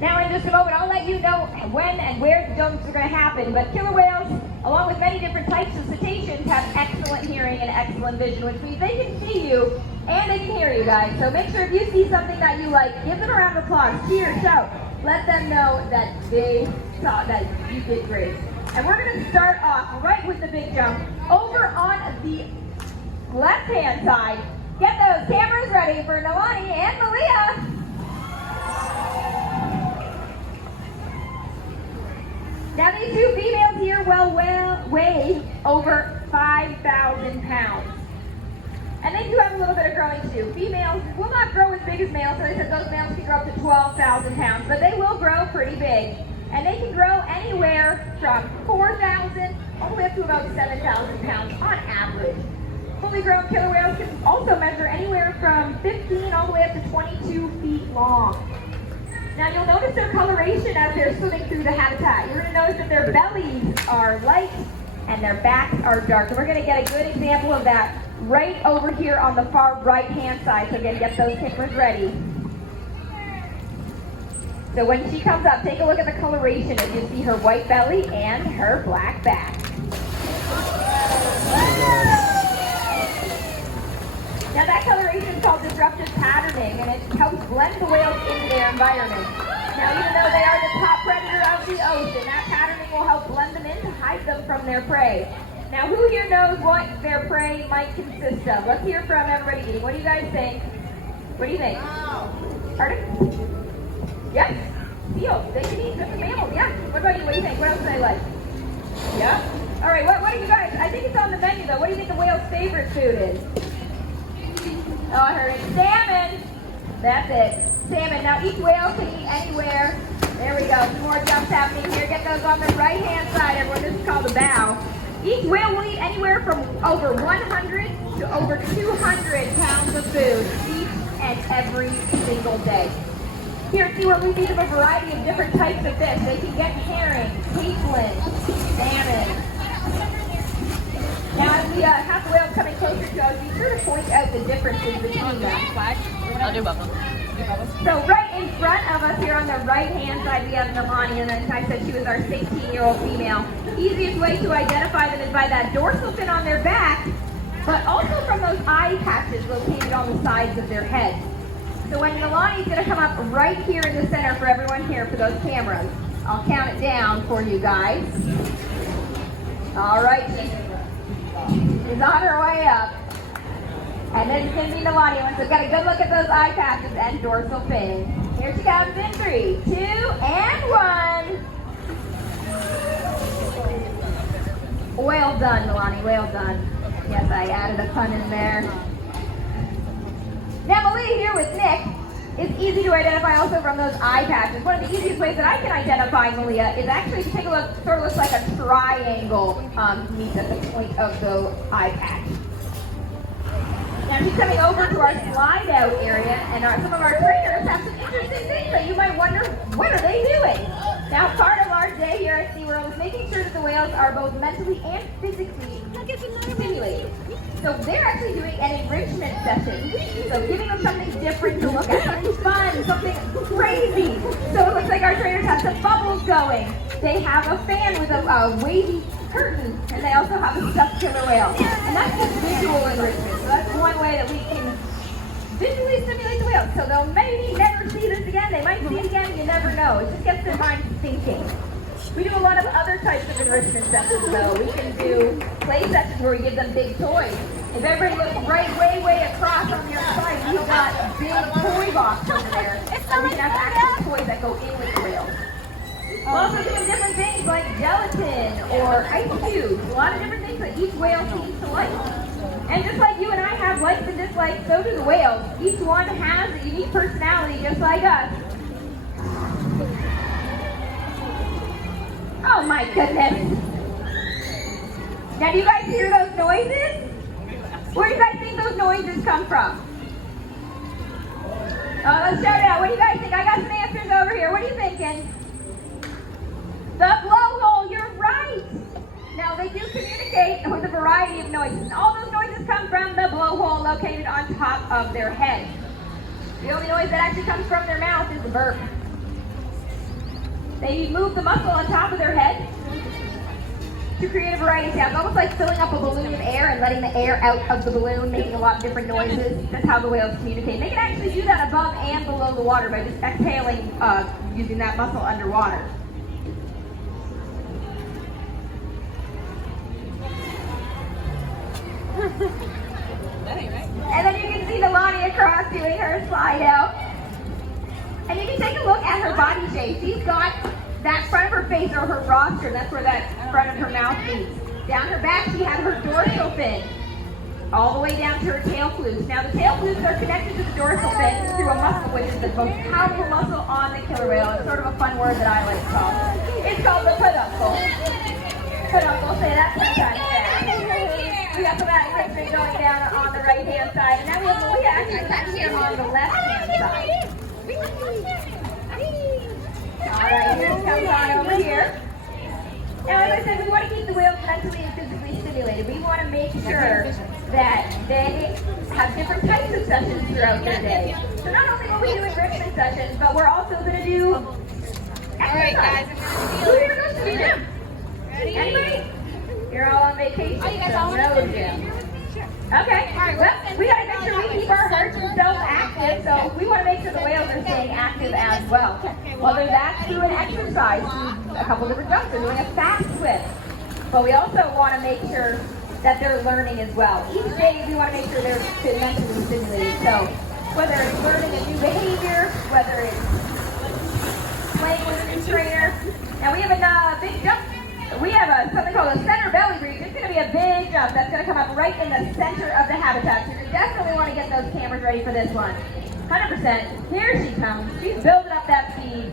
Now in just a moment, I'll let you know when and where the jumps are going to happen, but killer whales, along with many different types of cetaceans, have excellent hearing and excellent vision, which means they can see you and they can hear you guys. So make sure if you see something that you like, give them a round of applause, cheer, shout. Let them know that they saw that you did great. And we're going to start off right with the big jump. Over on the left-hand side, get those cameras ready for Nalani and Malia. Now these two females here weigh over 5,000 pounds. And they do have a little bit of growing to do. Females will not grow as big as males, so they said those males can grow up to 12,000 pounds, but they will grow pretty big. And they can grow anywhere from 4,000 all the way up to about 7,000 pounds on average. Fully grown killer whales can also measure anywhere from 15 all the way up to 22 feet long. Now you'll notice their coloration as they're swimming through the habitat. You're going to notice that their bellies are light and their backs are dark. And we're going to get a good example of that right over here on the far right-hand side. So again, get those cameras ready. So when she comes up, take a look at the coloration as you see her white belly and her black back. Now that coloration is called disruptive patterning, and it helps blend the whales into their environment. Now even though they are the top predator of the ocean, that patterning will help blend them in to hide them from their prey. Now who here knows what their prey might consist of? Let's hear from everybody. What do you guys think? What do you think? Pardon? Yes? Seals. They can eat different mammals. Yeah. What about you? What do you think? What else do they like? Yeah? All right. What do you guys? I think it's on the menu though. What do you think the whale's favorite food is? Oh, I heard it. Salmon. That's it. Salmon. Now each whale can eat anywhere. There we go. Some more jumps happening here. Get those on the right-hand side, everyone. This is called the bow. Each whale will eat anywhere from over 100 to over 200 pounds of food each and every single day. Here at SeaWorld, we feed them a variety of different types of fish. They can get herring, peatland, salmon. Now, as we have the whales coming closer to us, be sure to point out the differences between them. I'll do bubble. So right in front of us here on the right-hand side, we have Nalani, and then I said she was our 16-year-old female. Easiest way to identify them is by that dorsal fin on their back, but also from those eye patches located on the sides of their heads. So when Nalani's going to come up right here in the center for everyone here for those cameras. I'll count it down for you guys. All right, she's on her way up. And then it's going to be Nalani once we've got a good look at those eye patches and dorsal fin. Here she comes in 3, 2, and 1. Well done, Nalani, well done. Yes, I added a pun in there. Now Malia here with Nick is easy to identify also from those eye patches. One of the easiest ways that I can identify Malia is actually to take a look, sort of looks like a triangle meets at the point of the eye patch. Now she's coming over to our slide out area, and some of our trainers have some interesting things that you might wonder, what are they doing? Now part of our day here at SeaWorld is making sure that the whales are both mentally and physically stimulated. So they're actually doing an enrichment session. So giving them something different to look at, something fun, something crazy. So it looks like our trainers have some bubbles going. They have a fan with a wavy curtain, and they also have a stuffed killer whale. And that's just visual enrichment. So that's one way that we can visually stimulate the whales. So they'll maybe never see this again. They might see it again, you never know. It just gets their mind thinking. We do a lot of other types of enrichment sessions though. We can do play sessions where we give them big toys. If everybody looks right way across on the other side, we've got big toy box over there. So we can have actual toys that go in with the whales. We'll also do different things like gelatin or ice cubes. A lot of different things that each whale seems to like. And just like you and I have likes and dislikes, so do the whales. Each one has a unique personality just like us. Oh my goodness. Now do you guys hear those noises? Where do you guys think those noises come from? Let's shout it out. What do you guys think? I got some answers over here. What are you thinking? The blowhole, you're right. Now they do communicate with a variety of noises. And all those noises come from the blowhole located on top of their head. The only noise that actually comes from their mouth is the burp. They move the muscle on top of their head to create a variety of sounds, almost like filling up a balloon with air and letting the air out of the balloon, making a lot of different noises. That's how the whales communicate. They can actually do that above and below the water by just exhaling using that muscle underwater. And then you can see Nalani across doing her slide out. And you can take a look at her body shape. She's got that front of her face or her rostrum, that's where that front of her mouth meets. Down her back, she had her dorsal fin, all the way down to her tail flukes. Now the tail flukes are connected to the dorsal fin through a muscle, which is the most powerful muscle on the killer whale. It's sort of a fun word that I like to call. It's called the peduncle. Peduncle, say that 10 times fast. We got some activity going down on the right-hand side, and now we have Malia actually here on the left-hand side. Alright, here it comes on over here. Now, as I said, we want to keep the whales mentally and physically stimulated. We want to make sure that they have different types of sessions throughout their day. So not only will we do enrichment sessions, but we're also going to do exercise. Alright guys, who here goes to the gym? Anybody? You're all on vacation, so no gym. Okay, well, we got to make sure we keep our hearts and cells active, so we want to make sure the whales are staying active as well. Whether that's through an exercise, through a couple different jumps, or doing a fast swim. But we also want to make sure that they're learning as well. Each day we want to make sure they're mentally stimulated. So whether it's learning a new behavior, whether it's playing with a new trainer. Now we have a big jump. We have something called a center belly breathe. It's going to be a big jump that's going to come up right in the center of the habitat. So you definitely want to get those cameras ready for this one. 100%. Here she comes. She's building up that speed.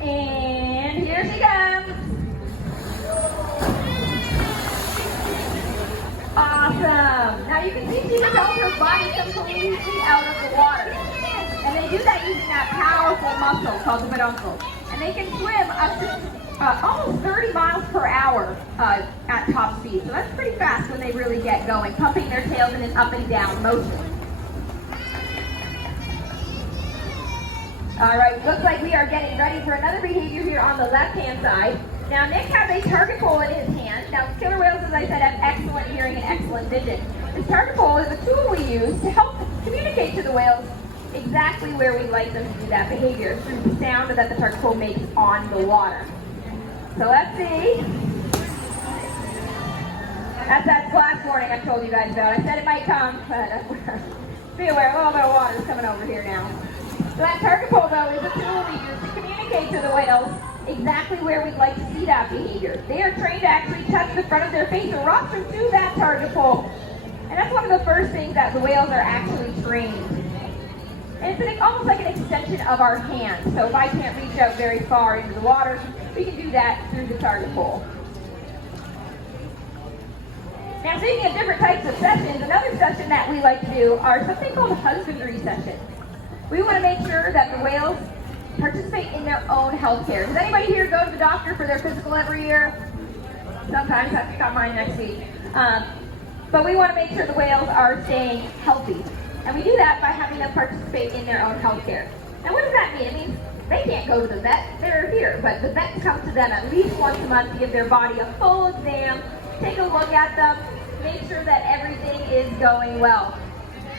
And here she comes. Awesome. Now you can see she propels her body completely out of the water. And they do that using that powerful muscle called the peduncle. And they can swim up to almost 30 miles per hour at top speed. So that's pretty fast when they really get going, pumping their tails in an up and down motion. All right, looks like we are getting ready for another behavior here on the left-hand side. Now, Nick has a target pole in his hand. Now, killer whales, as I said, have excellent hearing and excellent vision. This target pole is a tool we use to help communicate to the whales exactly where we like them to do that behavior through the sound that the target pole makes on the water. So let's see. That's that splash warning I told you guys about. I said it might come, but be aware, a little bit of water is coming over here now. So that target pole, though, is a tool we use to communicate to the whales exactly where we'd like to see that behavior. They are trained to actually touch the front of their face or rostrum to that target pole. And that's one of the first things that the whales are actually trained. And it's almost like an extension of our hand. So if I can't reach out very far into the water, we can do that through the target pole. Now, speaking of different types of sessions, another session that we like to do are something called husbandry sessions. We want to make sure that the whales participate in their own health care. Does anybody here go to the doctor for their physical every year? Sometimes. I've got mine next week. But we want to make sure the whales are staying healthy. And we do that by having them participate in their own health care. Now, what does that mean? It means they can't go to the vet. They're here. But the vets come to them at least once a month to give their body a full exam, take a look at them, make sure that everything is going well.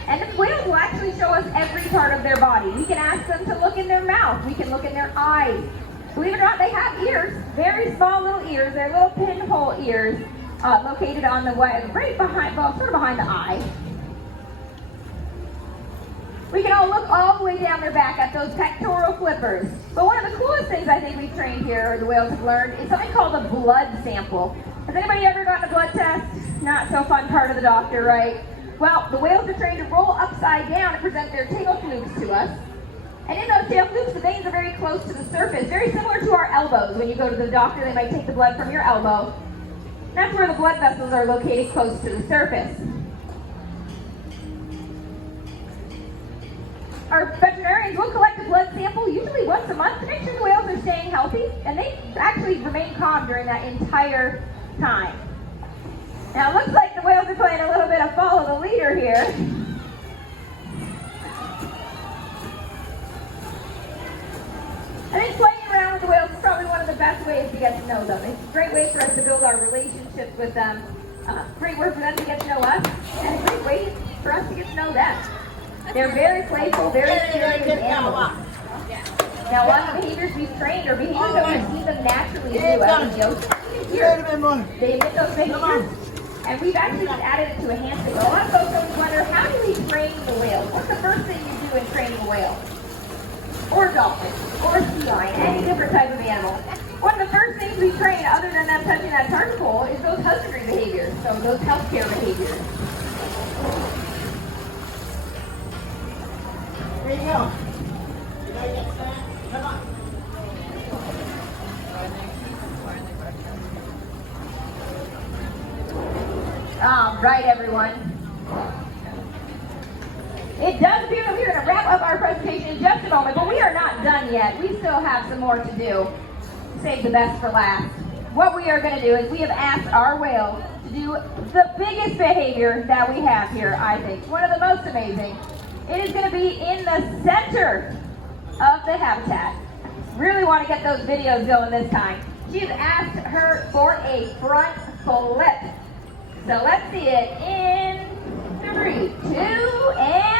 And the whales will actually show us every part of their body. We can ask them to look in their mouth. We can look in their eyes. Believe it or not, they have ears, very small little ears. They're little pinhole ears located on the right behind, well, sort of behind the eye. We can all look all the way down their back at those pectoral flippers. But one of the coolest things I think we've trained here, or the whales have learned, is something called a blood sample. Has anybody ever gotten a blood test? Not so fun part of the doctor, right? Well, the whales are trained to roll upside down and present their tail flukes to us. And in those tail flukes, the veins are very close to the surface, very similar to our elbows. When you go to the doctor, they might take the blood from your elbow. That's where the blood vessels are located close to the surface. Our veterinarians will collect a blood sample usually once a month to make sure the whales are staying healthy, and they actually remain calm during that entire time. Now, it looks like the whales are playing a little bit of follow the leader here. I think playing around with the whales is probably one of the best ways to get to know them. It's a great way for us to build our relationships with them. Great way for them to get to know us, and a great way for us to get to know them. They're very playful, very curious animals. Now, a lot of behaviors we've trained are behaviors that we've seen them naturally do out in the ocean. They emit those behaviors, and we've actually just added it to enhance it. A lot of folks always wonder, how do we train the whale? What's the first thing you do in training a whale? Or a dolphin, or a sea lion, any different type of animal. One of the first things we train, other than them touching that target pole, is those husbandry behaviors, so those healthcare behaviors. There you go. You gotta get that. Come on. All right, everyone. It does appear that we're going to wrap up our presentation in just a moment, but we are not done yet. We still have some more to do. Save the best for last. What we are going to do is we have asked our whale to do the biggest behavior that we have here, I think. One of the most amazing. It is going to be in the center of the habitat. Really want to get those videos going this time. She has asked her for a front flip. So let's see it in 3, 2, and